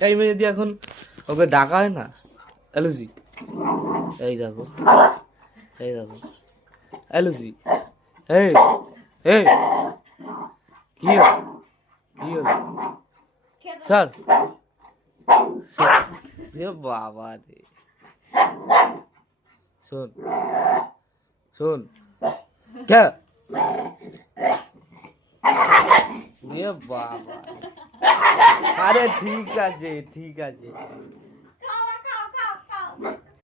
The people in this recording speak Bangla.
টাইমে যদি এখন ওকে ডাকা হয় না, এলুজি এই দেখো, এই দেখো এলুজি, এই এই কি হলো, কি হলো স্যার, বাবা রে, শোন শোন কে, বাবা, আরে ঠিক আছে ঠিক আছে ঠিক আছে।